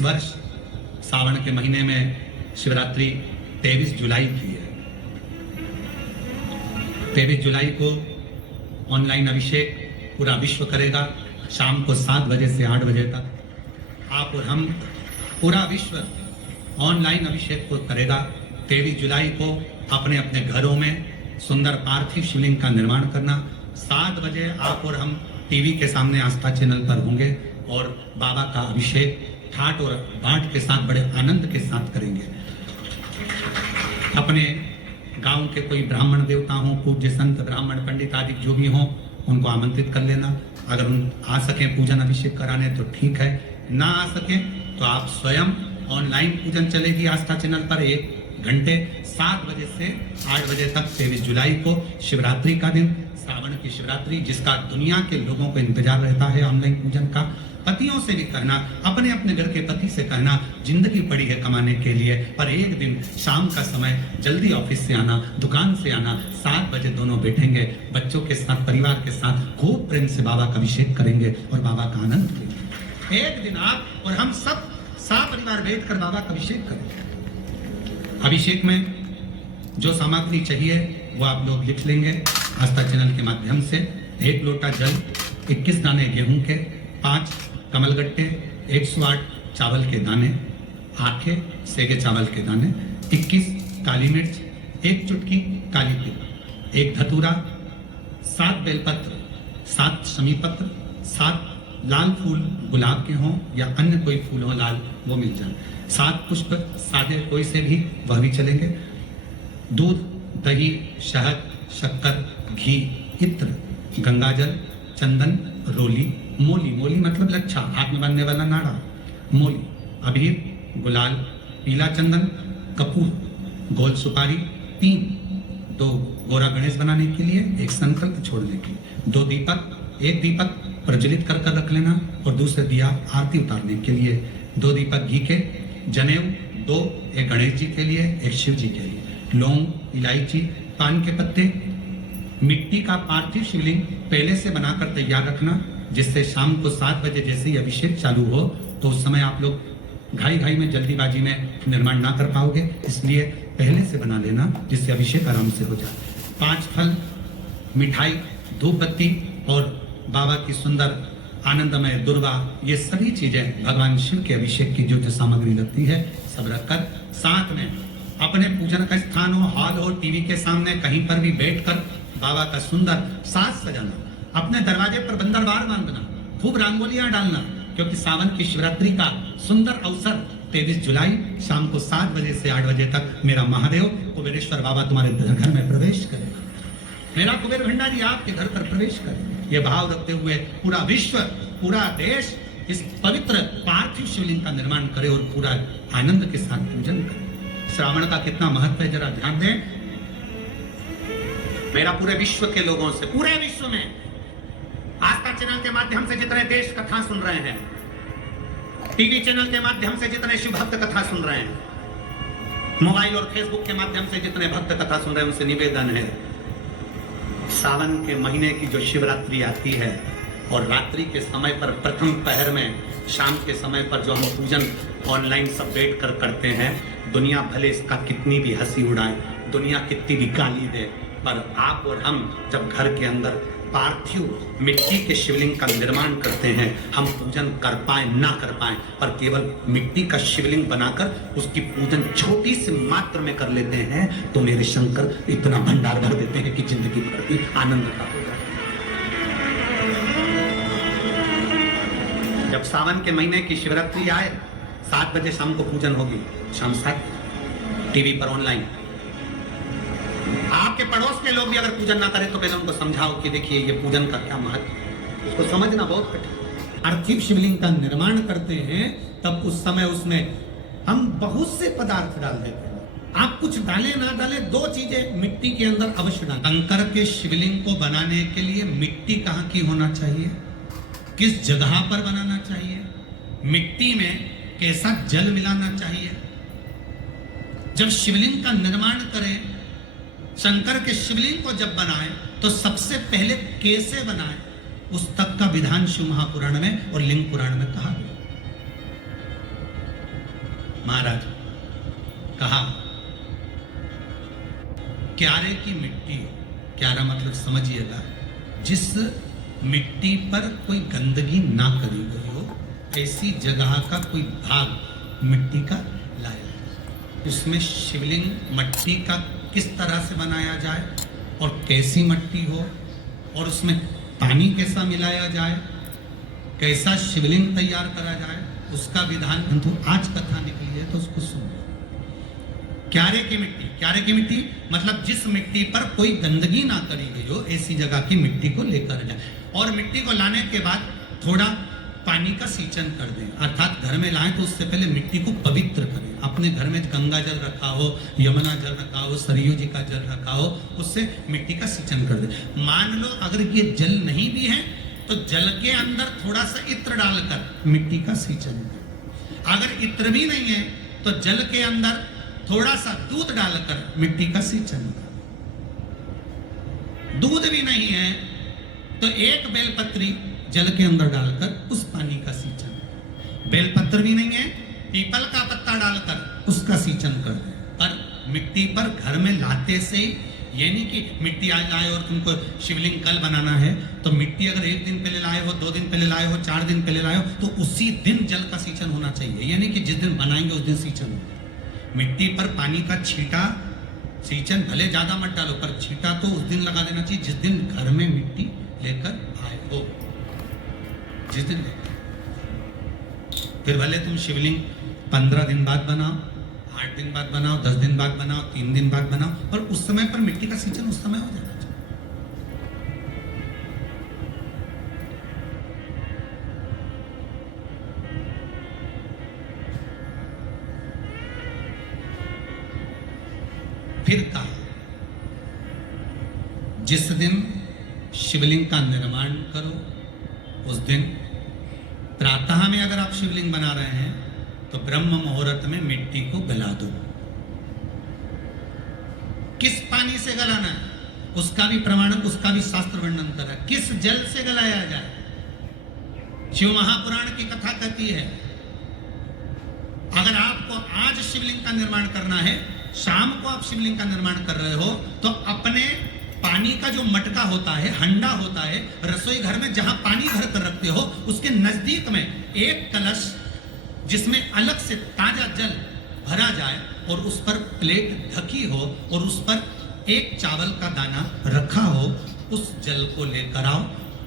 इस वर्ष सावन के महीने में शिवरात्रि 23 जुलाई की है। 23 जुलाई को ऑनलाइन अभिषेक पूरा विश्व करेगा। शाम को 7 बजे से 8 बजे तक आप और हम पूरा विश्व ऑनलाइन अभिषेक को करेगा। 23 जुलाई को अपने अपने घरों में सुंदर पार्थिव शिवलिंग का निर्माण करना। 7 बजे आप और हम टीवी के सामने आस्था चैनल पर होंगे और बाबा का अभिषेक ठाट और बाट के साथ बड़े आनंद के साथ करेंगे। अपने गांव के कोई ब्राह्मण देवता हो, पूज्य संत ब्राह्मण पंडित आदि जो भी हों, उनको आमंत्रित कर लेना। अगर उन आ सके पूजन अभिषेक कराने तो ठीक है, ना आ सके तो आप स्वयं ऑनलाइन पूजन चलेगी आस्था चैनल पर 1 घंटे 7 बजे से 8 बजे तक। 23 जुलाई को शिवरात्रि का दिन, सावन की शिवरात्रि, जिसका दुनिया के लोगों को इंतजार रहता है ऑनलाइन पूजन का। पतियों से भी कहना, अपने अपने घर के पति से कहना, जिंदगी पड़ी है कमाने के लिए, पर एक दिन शाम का समय जल्दी ऑफिस से आना, दुकान से आना, 7 बजे दोनों बैठेंगे बच्चों के साथ, परिवार के साथ, खूब प्रेम से बाबा का अभिषेक करेंगे और बाबा का आनंद लेंगे। एक दिन आप और हम सब परिवार बैठकर बाबा का अभिषेक करेंगे। अभिषेक में जो सामग्री चाहिए वो आप लोग लिख लेंगे आस्था चैनल के माध्यम से। 1 लोटा जल, 21 दाने गेहूं के, 5 कमलगट्टे, 108 चावल के दाने, आखे सेगे चावल के दाने, 21 काली मिर्च, 1 चुटकी काली तिल, 1 धतूरा, 7 बेलपत्र, 7 शमी पत्र, 7 लाल फूल गुलाब के हों या अन्य कोई फूल हो लाल, वो मिल जाए, 7 पुष्प सादे कोई से भी, वह भी चलेंगे। दूध, दही, शहद, शक्कर, घी, इत्र, गंगाजल, चंदन, रोली, मोली, मोली मतलब लच्छा, हाथ में बांधने वाला नाड़ा, मोली, अबीर, गुलाल, पीला चंदन, कपूर, गोल सुपारी, 3, 2 गोरा गणेश बनाने के लिए, 1 संकल्प छोड़ने के लिए, 2 दीपक, 1 दीपक प्रज्वलित कर रख लेना और दूसरे दिया आरती उतारने के लिए, 2 दीपक घी के, जनेऊ 2, 1 गणेश जी के लिए, 1 शिव जी के लिए, लौंग, इलायची, पान के पत्ते, मिट्टी का पार्थिव शिवलिंग पहले से बनाकर तैयार रखना, जिससे शाम को 7 बजे जैसे ही अभिषेक चालू हो तो उस समय आप लोग घाई में जल्दीबाजी में निर्माण ना कर पाओगे, इसलिए पहले से बना लेना जिससे अभिषेक आराम से हो जाए। 5 फल, मिठाई, धूप बत्ती और बाबा की सुंदर आनंदमय दुर्वा, ये सभी चीजें भगवान शिव के अभिषेक की जो सामग्री लगती है सब रखकर, साथ में अपने पूजन का स्थान हो, हॉल हो, टीवी के सामने कहीं पर भी बैठकर बाबा का सुंदर साज सजाना, अपने दरवाजे पर बंदरवार बांधना, खूब रंगोलियां डालना, क्योंकि सावन की शिवरात्रि का सुंदर अवसर 23 जुलाई शाम को 7 बजे से 8 बजे तक मेरा महादेव कुबेरेश्वर बाबा तुम्हारे घर में प्रवेश करेगा। मेरा कुबेर भंडारी आपके घर पर प्रवेश करे, ये भाव रखते हुए पूरा विश्व, पूरा देश इस पवित्र पार्थिव शिवलिंग का निर्माण करे और पूरा आनंद के साथ पूजन करे। श्रावण का कितना महत्व है जरा ध्यान दें। मेरा पूरे विश्व के लोगों से, पूरे विश्व में आस्था चैनल के माध्यम से जितने देश कथा सुन रहे हैं, टीवी चैनल के माध्यम से जितने शिव भक्त कथा सुन रहे हैं, मोबाइल और फेसबुक के माध्यम से जितने भक्त कथा सुन रहे हैं, उनसे निवेदन है, सावन के महीने की जो शिवरात्रि आती है और रात्रि के समय पर प्रथम पहर में, शाम के समय पर जो हम पूजन ऑनलाइन सब बैठ कर करते हैं, दुनिया भले इसका कितनी भी हंसी उड़ाए, दुनिया कितनी भी गाली दे, पर आप और हम जब घर के अंदर पार्थिव मिट्टी के शिवलिंग का निर्माण करते हैं, हम पूजन कर पाए ना कर पाए, पर केवल मिट्टी का शिवलिंग बनाकर उसकी पूजन छोटी सी मात्र में कर लेते हैं, तो मेरे शंकर इतना भंडार भर देते हैं कि जिंदगी भर की आनंद का हो जाए। जब सावन के महीने की शिवरात्रि आए, 7 बजे शाम को पूजन होगी, शाम 7 टीवी पर ऑनलाइन। आपके पड़ोस के लोग भी अगर पूजन ना करें तो पहले उनको समझाओ कि देखिए ये पूजन का क्या महत्व है, उसको समझना बहुत कठिन। पार्थिव शिवलिंग का निर्माण करते हैं तब उस समय उसमें हम बहुत से पदार्थ डाल देते हैं। आप कुछ डालें ना डालें, 2 चीजें मिट्टी के अंदर अवश्य डालें। शंकर के शिवलिंग को बनाने के लिए मिट्टी कहाँ की होना चाहिए, किस जगह पर बनाना चाहिए, मिट्टी में कैसा जल मिलाना चाहिए। जब शिवलिंग का निर्माण करें, शंकर के शिवलिंग को जब बनाए तो सबसे पहले कैसे बनाए, उस तक का विधान शिव महापुराण में और लिंग पुराण में कहा गया। महाराज कहा क्यारे की मिट्टी हो, क्यारा मतलब समझिएगा जिस मिट्टी पर कोई गंदगी ना करी गई हो, ऐसी जगह का कोई भाग मिट्टी का लाया। उसमें शिवलिंग मट्टी का किस तरह से बनाया जाए और कैसी मट्टी हो, और उसमें पानी कैसा मिलाया जाए, कैसा शिवलिंग तैयार करा जाए, उसका विधान परंतु आज कथा निकली है तो उसको सुनो। क्यारे की मिट्टी, क्यारे की मिट्टी मतलब जिस मिट्टी पर कोई गंदगी ना करी गई हो, ऐसी जगह की मिट्टी को लेकर जाए। और मिट्टी को लाने के बाद थोड़ा पानी का सींचन कर दें, अर्थात घर में लाएं तो उससे पहले मिट्टी को पवित्र करें। अपने घर में गंगा जल रखा हो, यमुना जल रखा हो, सरयू जी का जल रखा हो, उससे मिट्टी का सींचन कर दें। मान लो अगर ये जल नहीं भी है तो जल के अंदर थोड़ा सा इत्र डालकर मिट्टी का सींचन करें। अगर इत्र भी नहीं है तो जल के अंदर थोड़ा सा दूध डालकर मिट्टी का सींचन करें। दूध भी नहीं है तो एक बेलपत्री जल के अंदर डालकर उस पानी का सींचन। बेलपत्र भी नहीं है, पीपल का पत्ता डालकर उसका सींचन कर दें। पर मिट्टी पर घर में लाते से ये नहीं कि मिट्टी आज लाए और तुमको शिवलिंग कल बनाना है, तो मिट्टी अगर एक दिन पहले लाए हो, 2 दिन पहले लाए हो, 4 दिन पहले लाए हो, तो उसी दिन जल का सींचन होना चाहिए। यानी कि जिस दिन बनाएंगे उस दिन सींचन हो। मिट्टी पर पानी का छींटा, सींचन भले ज्यादा मत डालो पर छींटा तो उस दिन लगा देना चाहिए जिस दिन घर में मिट्टी लेकर आए हो, जिस दिन। फिर भले तुम शिवलिंग 15 दिन बाद बनाओ, 8 दिन बाद बनाओ, 10 दिन बाद बनाओ, 3 दिन बाद बनाओ, पर उस समय पर मिट्टी का सींचन उस समय हो जाना चाहिए। फिर कहा जिस दिन शिवलिंग का निर्माण करो उस दिन प्रातः में अगर आप शिवलिंग बना रहे हैं तो ब्रह्म मुहूर्त में मिट्टी को गला दो। किस पानी से गलाना है उसका भी प्रमाण, उसका भी शास्त्र वर्णन करा। किस जल से गलाया जाए, शिव महापुराण की कथा कहती है अगर आपको आज शिवलिंग का निर्माण करना है, शाम को आप शिवलिंग का निर्माण कर रहे हो, तो अपने पानी का जो मटका होता है, हंडा होता है, रसोई घर में जहां पानी भर कर रखते हो, उसके नजदीक में एक कलश जिसमें अलग से ताजा जल भरा जाए और उस पर प्लेट ढकी हो और उस पर एक चावल का दाना रखा हो, उस जल को लेकर आओ।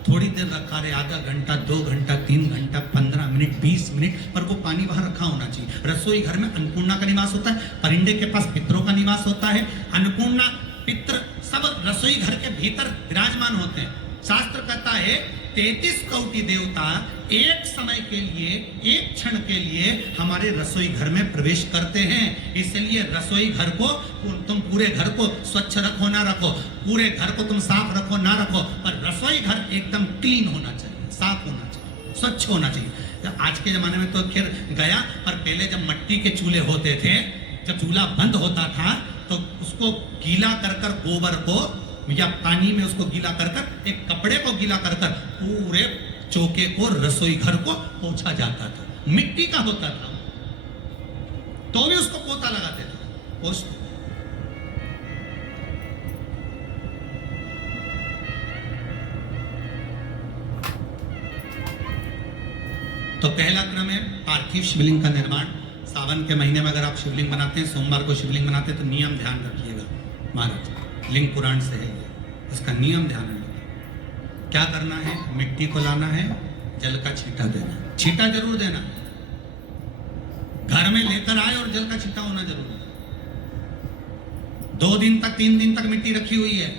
थोड़ी देर रखा रहे, आधा घंटा, 2 घंटा, 3 घंटा, 15 मिनट, 20 मिनट, पर वो पानी वहां रखा होना चाहिए। रसोई घर में अन्नपूर्णा का निवास होता है, परिंदे के पास पितरों का निवास होता है। अन्नपूर्णा, पित्र सब रसोई घर के भीतर विराजमान होते हैं। शास्त्र कहता है 33 कोटि देवता एक समय के लिए, एक क्षण के लिए हमारे रसोई घर में प्रवेश करते हैं। इसलिए रसोई घर को तुम पूरे घर को स्वच्छ रखो ना रखो, पूरे घर को तुम साफ रखो ना रखो, पर रसोई घर एकदम क्लीन होना चाहिए, साफ होना चाहिए, स्वच्छ होना चाहिए। आज के जमाने में तो खैर गया, पर पहले जब मिट्टी के चूल्हे होते थे, जब चूल्हा बंद होता था तो उसको गीला कर कर, गोबर को या पानी में उसको गीला कर कर, एक कपड़े को गीला कर कर पूरे चौके को, रसोई घर को पोंछा जाता था। मिट्टी का होता था तो भी उसको पोता लगाते थे, पोंछते। तो पहला क्रम है पार्थिव शिवलिंग का निर्माण। सावन के महीने में अगर आप शिवलिंग बनाते हैं, सोमवार को शिवलिंग बनाते हैं, तो नियम ध्यान रखिएगा महाराज, लिंग पुराण से है ये, इसका नियम ध्यान रखिए। क्या करना है, मिट्टी को लाना है, जल का छींटा देना, छींटा जरूर देना, घर में लेकर आए और जल का छींटा होना जरूर है। 2 दिन तक, 3 दिन तक मिट्टी रखी हुई है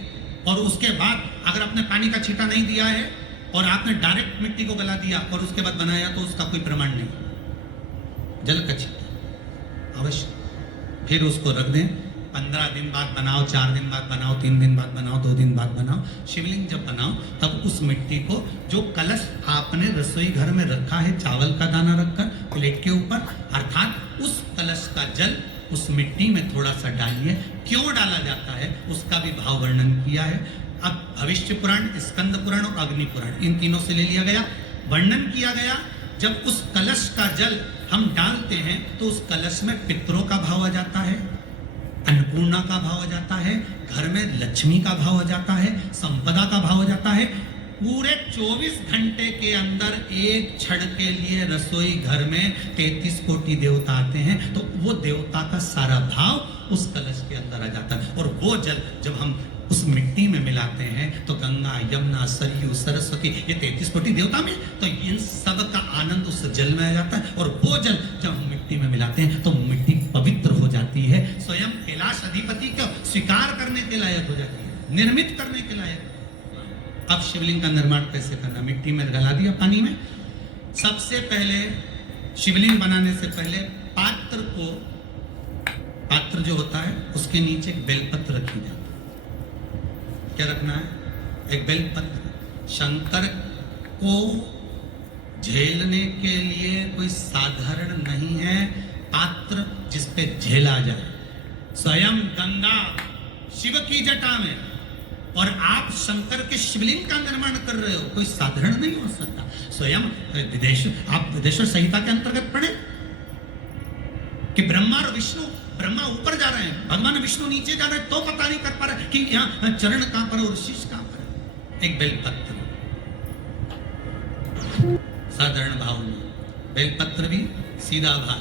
और उसके बाद अगर आपने पानी का छींटा नहीं दिया है और आपने डायरेक्ट मिट्टी को गला दिया और उसके बाद बनाया, तो उसका कोई प्रमाण नहीं। जल का छींटा अवश्य, फिर उसको रख दें। 15 दिन बाद बनाओ, 4 दिन बाद बनाओ, 3 दिन बाद बनाओ, 2 दिन बाद बनाओ। शिवलिंग जब बनाओ तब उस मिट्टी को, जो कलश आपने रसोई घर में रखा है चावल का दाना रखकर प्लेट के ऊपर, अर्थात उस कलश का जल उस मिट्टी में थोड़ा सा डालिए। क्यों डाला जाता है उसका भी भाव वर्णन किया है। अब भविष्य पुराण, स्कंद पुराण और अग्नि पुराण, इन तीनों से ले लिया गया, वर्णन किया गया जब उस कलश का जल हम डालते हैं तो उस कलश में पितरों का भाव आ जाता है, अन्नपूर्णा का भाव आ जाता है, घर में लक्ष्मी का भाव आ जाता है, संपदा का भाव आ जाता है। पूरे 24 घंटे के अंदर एक क्षण के लिए रसोई घर में 33 कोटि देवता आते हैं, तो वो देवता का सारा भाव उस कलश के अंदर आ जाता है। और वो जल जब हम उस मिट्टी में मिलाते हैं तो गंगा, यमुना, सरयू, सरस्वती, ये 33 कोटि देवता में, तो इन सब का आनंद उस जल में आ जाता है। और वो जल जब हम मिट्टी में मिलाते हैं तो मिट्टी पवित्र हो जाती है, स्वयं कैलाश अधिपति को स्वीकार करने के लायक हो जाती है, निर्मित करने के लायक। अब शिवलिंग का निर्माण कैसे करना? मिट्टी में गला दिया पानी में। सबसे पहले शिवलिंग बनाने से पहले पात्र जो होता है उसके नीचे एक बेलपत्र रखी जाती है। क्या रखना है? एक बेलपत्र। शंकर को झेलने के लिए कोई साधारण नहीं है पात्र जिसपे झेला जाए। स्वयं गंगा शिव की जटा में, और आप शंकर के शिवलिंग का निर्माण कर रहे हो, कोई साधारण नहीं हो सकता। स्वयं आप विदेश्वर संहिता के अंतर्गत पढ़े कि ब्रह्मा और विष्णु, ब्रह्मा ऊपर जा रहे हैं, भगवान विष्णु नीचे जा रहे हैं, तो पता नहीं कर पा रहे कि यहाँ चरण कहां पर और शीश कहां पर। एक बेलपत्र, साधारण भाव में बेलपत्र भी सीधा भाव,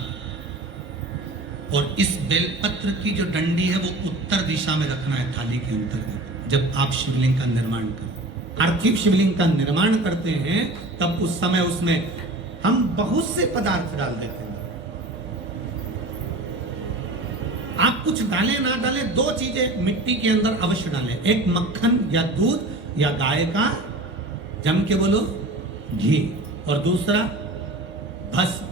और इस बेलपत्र की जो डंडी है वो उत्तर दिशा में रखना है थाली के अंतर्गत। जब आप शिवलिंग का निर्माण करें, पार्थिव शिवलिंग का निर्माण करते हैं, तब उस समय उसमें हम बहुत से पदार्थ डाल देते हैं। आप कुछ डालें ना डालें, दो चीजें मिट्टी के अंदर अवश्य डालें। एक मक्खन या दूध या गाय का, जम के बोलो, घी, और दूसरा भस्म।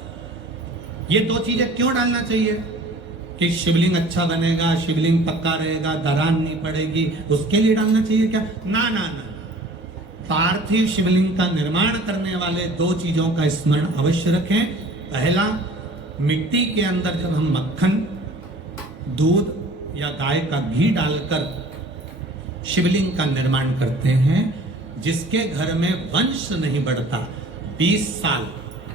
ये दो चीजें क्यों डालना चाहिए? कि शिवलिंग अच्छा बनेगा, शिवलिंग पक्का रहेगा, दरार नहीं पड़ेगी, उसके लिए डालना चाहिए क्या? ना ना ना। पार्थिव शिवलिंग का निर्माण करने वाले दो चीजों का स्मरण अवश्य रखें। पहला, मिट्टी के अंदर जब हम मक्खन, दूध या गाय का घी डालकर शिवलिंग का निर्माण करते हैं, जिसके घर में वंश नहीं बढ़ता, 20 साल,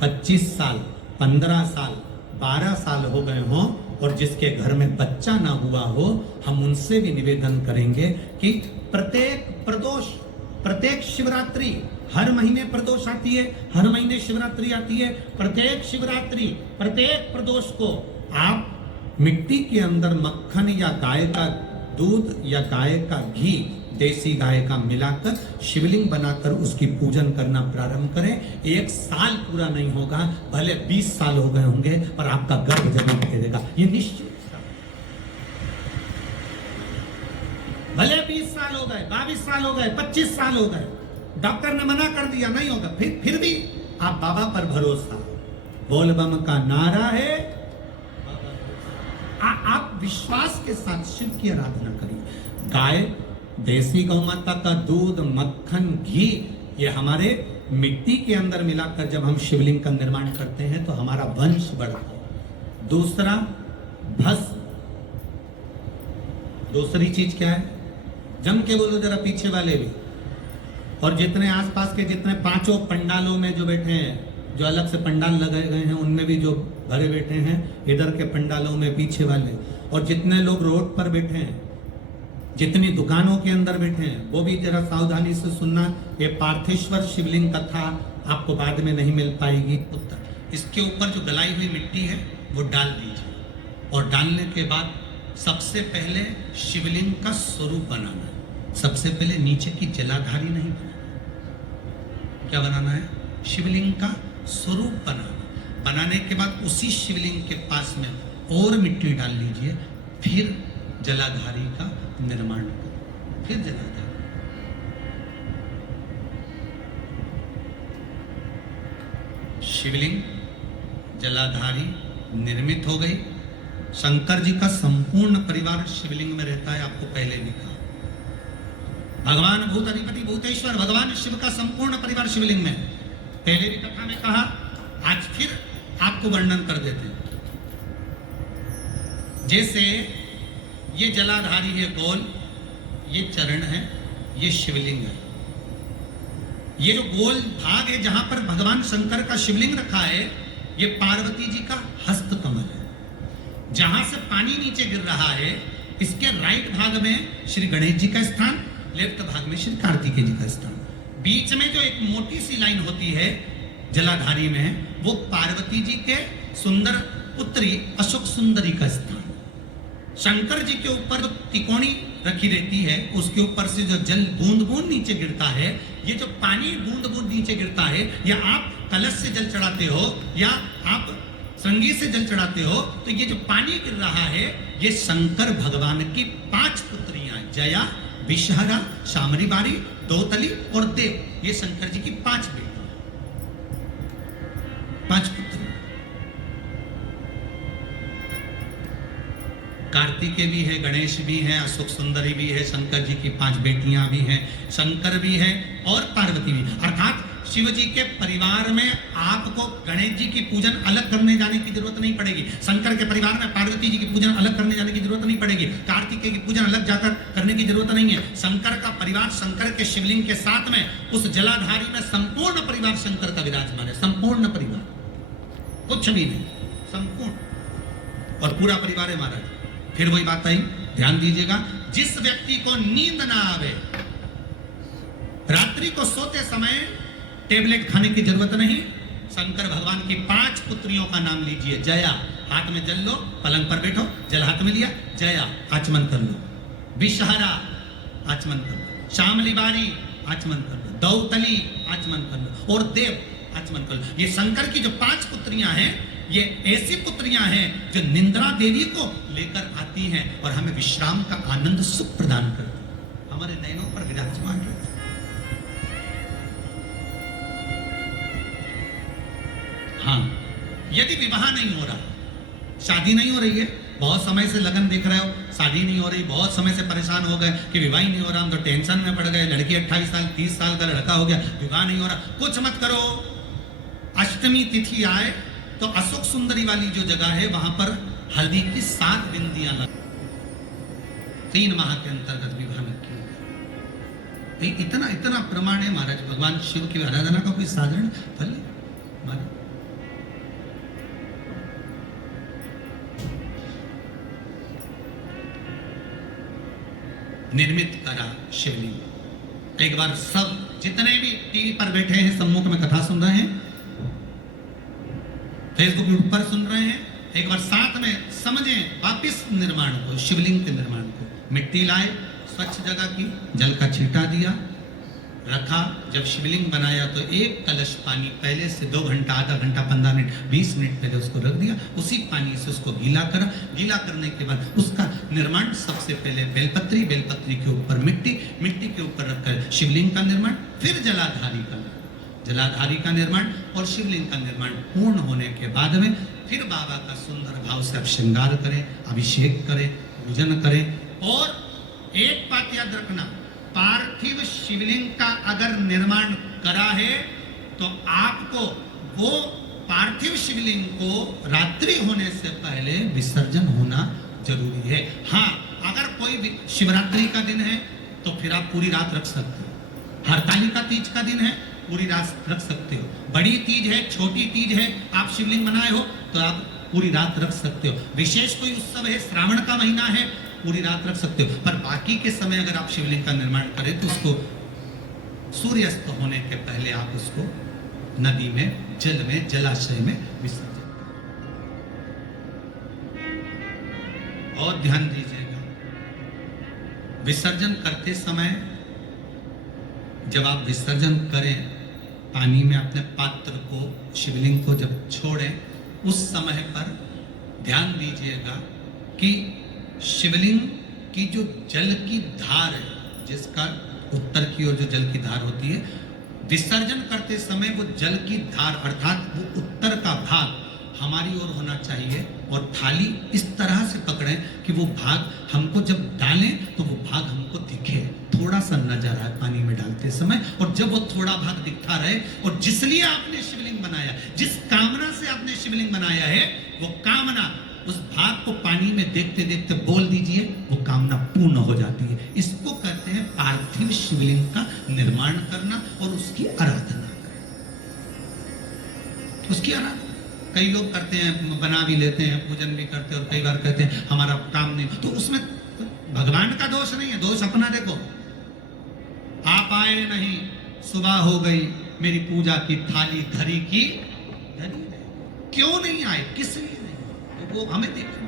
25 साल, 15 साल, 12 साल हो गए हों, और जिसके घर में बच्चा ना हुआ हो, हम उनसे भी निवेदन करेंगे कि प्रत्येक शिवरात्रि, हर महीने प्रदोष आती है, हर महीने शिवरात्रि आती है, प्रत्येक शिवरात्रि, प्रत्येक प्रदोष को आप मिट्टी के अंदर मक्खन या गाय का दूध या गाय का घी, देसी गाय का मिलाकर शिवलिंग बनाकर उसकी पूजन करना प्रारंभ करें। 1 साल पूरा नहीं होगा, भले 20 साल हो गए होंगे, पर आपका गर्भ जरूर फेरेगा, ये निश्चित। भले 20 साल हो गए, 22 साल हो गए, 25 साल हो गए, डॉक्टर ने मना कर दिया नहीं होगा, फिर भी आप बाबा पर भरोसा, बोल बम का नारा है, आप विश्वास के साथ शिव की आराधना करिए। गाय, देसी गौ माता का दूध, मक्खन, घी, ये हमारे मिट्टी के अंदर मिलाकर जब हम शिवलिंग का निर्माण करते हैं तो हमारा वंश बढ़ता है। दूसरा, भस्म। दूसरी चीज क्या है? जम के बोलो जरा पीछे वाले भी, और जितने आसपास के जितने 5 पंडालों में जो बैठे हैं, जो अलग से पंडाल लगाए गए हैं, उनमें भी जो भरे बैठे हैं, इधर के पंडालों में पीछे वाले, और जितने लोग रोड पर बैठे हैं, जितनी दुकानों के अंदर बैठे हैं, वो भी जरा सावधानी से सुनना। ये पार्थेश्वर शिवलिंग कथा आपको बाद में नहीं मिल पाएगी। उत्तर, इसके ऊपर जो गलाई हुई मिट्टी है वो डाल दीजिए, और डालने के बाद सबसे पहले शिवलिंग का स्वरूप बनाना है। सबसे पहले नीचे की जलाधारी नहीं बनाना। क्या बनाना है? शिवलिंग का स्वरूप बनाना। बनाने के बाद उसी शिवलिंग के पास में और मिट्टी डाल लीजिए, फिर जलाधारी का निर्माण करें, फिर जलाधारी। शिवलिंग, जलाधारी निर्मित हो गई। शंकर जी का संपूर्ण परिवार शिवलिंग में रहता है, आपको पहले भी कहा। भगवान भूत अधिपति भूतेश्वर, भगवान शिव का संपूर्ण परिवार शिवलिंग में, पहले भी कथा में कहा, आज फिर आपको वर्णन कर देते हैं। जैसे ये जलाधारी है गोल, ये चरण है, ये शिवलिंग है। ये जो गोल भाग है जहां पर भगवान शंकर का शिवलिंग रखा है, ये पार्वती जी का हस्त कमल है। जहां से पानी नीचे गिर रहा है, इसके राइट भाग में श्री गणेश जी का स्थान, लेफ्ट भाग में श्री कार्तिकेय जी का स्थान। बीच में जो एक मोटी सी लाइन होती है जलाधारी में, वो पार्वती जी के सुंदर पुत्री अशोक सुंदरी का स्थान। शंकर जी के ऊपर जो तिकोनी रखी रहती है, उसके ऊपर से जो जल बूंद बूंद नीचे गिरता है, ये जो पानी बूंद बूंद नीचे गिरता है, या आप कलश से जल चढ़ाते हो या आप संगीत से जल चढ़ाते हो, तो ये जो पानी गिर रहा है, ये शंकर भगवान की 5 पुत्रियां, जया, विषहरा, शामरी बारी, दौतली और देव, ये शंकर जी की 5 बेटियां, 5 पुत्र। कार्तिकेय भी है, गणेश भी है, अशोक सुंदरी भी है, शंकर जी की 5 बेटियां भी हैं, शंकर भी है और पार्वती भी। अर्थात शिव जी के परिवार में आपको गणेश जी की पूजन अलग करने जाने की जरूरत नहीं पड़ेगी, शंकर के परिवार में पार्वती जी की पूजन अलग करने जाने की जरूरत नहीं पड़ेगी, कार्तिकेय की पूजन अलग जाकर करने की जरूरत नहीं है। शंकर का परिवार शंकर के शिवलिंग के साथ में उस जलाधारी में संपूर्ण परिवार शंकर का विराजमान है, संपूर्ण परिवार, कुछ भी नहीं, संपूर्ण और पूरा परिवार है महाराज। फिर वही बात आई, ध्यान दीजिएगा, जिस व्यक्ति को नींद ना आवे, रात्रि को सोते समय टेबलेट खाने की जरूरत नहीं, शंकर भगवान की 5 पुत्रियों का नाम लीजिए। जया, हाथ में जल लो, पलंग पर बैठो, जल हाथ में लिया, जया आचमन कर लो, विषहरा आचमन कर लो, शामली बारी आचमन कर लो, दौतली आचमन कर लो और देव आचमन कर लो। ये शंकर की जो 5 पुत्रियां हैं, ये ऐसी पुत्रियां हैं जो निंद्रा देवी को लेकर आती हैं और हमें विश्राम का आनंद सुख प्रदान करती हैं, हमारे नयनों पर विराजमान रहती हैं। हाँ, यदि विवाह नहीं हो रहा, शादी नहीं हो रही है, बहुत समय से लगन देख रहे हो, शादी नहीं हो रही, बहुत समय से परेशान हो गए कि विवाह ही नहीं हो रहा, हम तो टेंशन में पड़ गए, लड़की 28 साल 30 साल का लड़का हो गया, विवाह नहीं हो रहा, कुछ मत करो। अष्टमी तिथि आए तो अशोक सुंदरी वाली जो जगह है, वहां पर हल्दी की 7 बिंदियां लग, 3 माह के अंतर्गत विवाह में किया। इतना इतना प्रमाण है महाराज, भगवान शिव की आराधना का कोई साधारण फल महाराज। निर्मित करा शिवलिंग। एक बार सब जितने भी टीवी पर बैठे हैं, सम्मुख में कथा सुन रहे हैं, फेसबुक पर सुन रहे हैं, एक बार साथ में समझें वापिस निर्माण को, शिवलिंग के निर्माण को। मिट्टी लाए, स्वच्छ जगह की, जल का छींटा दिया, रखा। जब शिवलिंग बनाया तो 1 कलश पानी पहले से 2 घंटा, आधा घंटा, 15 मिनट, 20 मिनट पहले उसको रख दिया, उसी पानी से उसको गीला करा। गीला करने के बाद उसका निर्माण, सबसे पहले बेलपत्री, बेलपत्री के ऊपर मिट्टी, मिट्टी के ऊपर रखकर शिवलिंग का निर्माण, फिर जलाधारी का निर्माण और शिवलिंग का निर्माण पूर्ण होने के बाद में फिर बाबा का सुंदर भाव से आप श्रृंगार करें, अभिषेक करें, पूजन करें। और एक बात याद रखना, पार्थिव शिवलिंग का अगर निर्माण करा है तो आपको वो पार्थिव शिवलिंग को रात्रि होने से पहले विसर्जन होना जरूरी है। हाँ, अगर कोई शिवरात्रि का दिन है तो फिर आप पूरी रात रख सकते हो, हरतालिका तीज का दिन है पूरी रात रख सकते हो, बड़ी तीज है, छोटी तीज है, आप शिवलिंग बनाए हो तो आप पूरी रात रख सकते हो, विशेष कोई उत्सव है, श्रावण का महीना है, पूरी रात रख सकते हो। पर बाकी के समय अगर आप शिवलिंग का निर्माण करें तो उसको सूर्यास्त होने के पहले आप उसको नदी में, जल में, जलाशय में विसर्जन। और ध्यान दीजिएगा, विसर्जन करते समय जब आप विसर्जन करें, पानी में अपने पात्र को, शिवलिंग को जब छोड़ें, उस समय पर ध्यान दीजिएगा कि शिवलिंग की जो जल की धार है, जिसका उत्तर की ओर जो जल की धार होती है, विसर्जन करते समय वो जल की धार अर्थात वो उत्तर का भाग हमारी ओर होना चाहिए और थाली इस तरह से पकड़ें कि वो भाग हमको जब डालें तो वो भाग हमको दिखे, थोड़ा सा नजर आए पानी में डालते समय। और जब वो थोड़ा भाग दिखता रहे और जिसलिए आपने शिवलिंग बनाया, जिस कामना से आपने शिवलिंग बनाया है, वो कामना उस भाग को पानी में देखते देखते बोल दीजिए, वो कामना पूर्ण हो जाती है। इसको कहते हैं पार्थिव शिवलिंग का निर्माण करना और उसकी आराधना। तो उसकी आराधना। कई लोग करते हैं, बना भी लेते हैं, पूजन भी करते हैं, और कई बार कहते हैं हमारा काम नहीं, तो उसमें भगवान का दोष नहीं है, दोष अपना। देखो, आप आए नहीं, सुबह हो गई, मेरी पूजा की थाली धरी की धरी नहीं। क्यों नहीं आए, किस लिए नहीं, तो वो हमें देखना।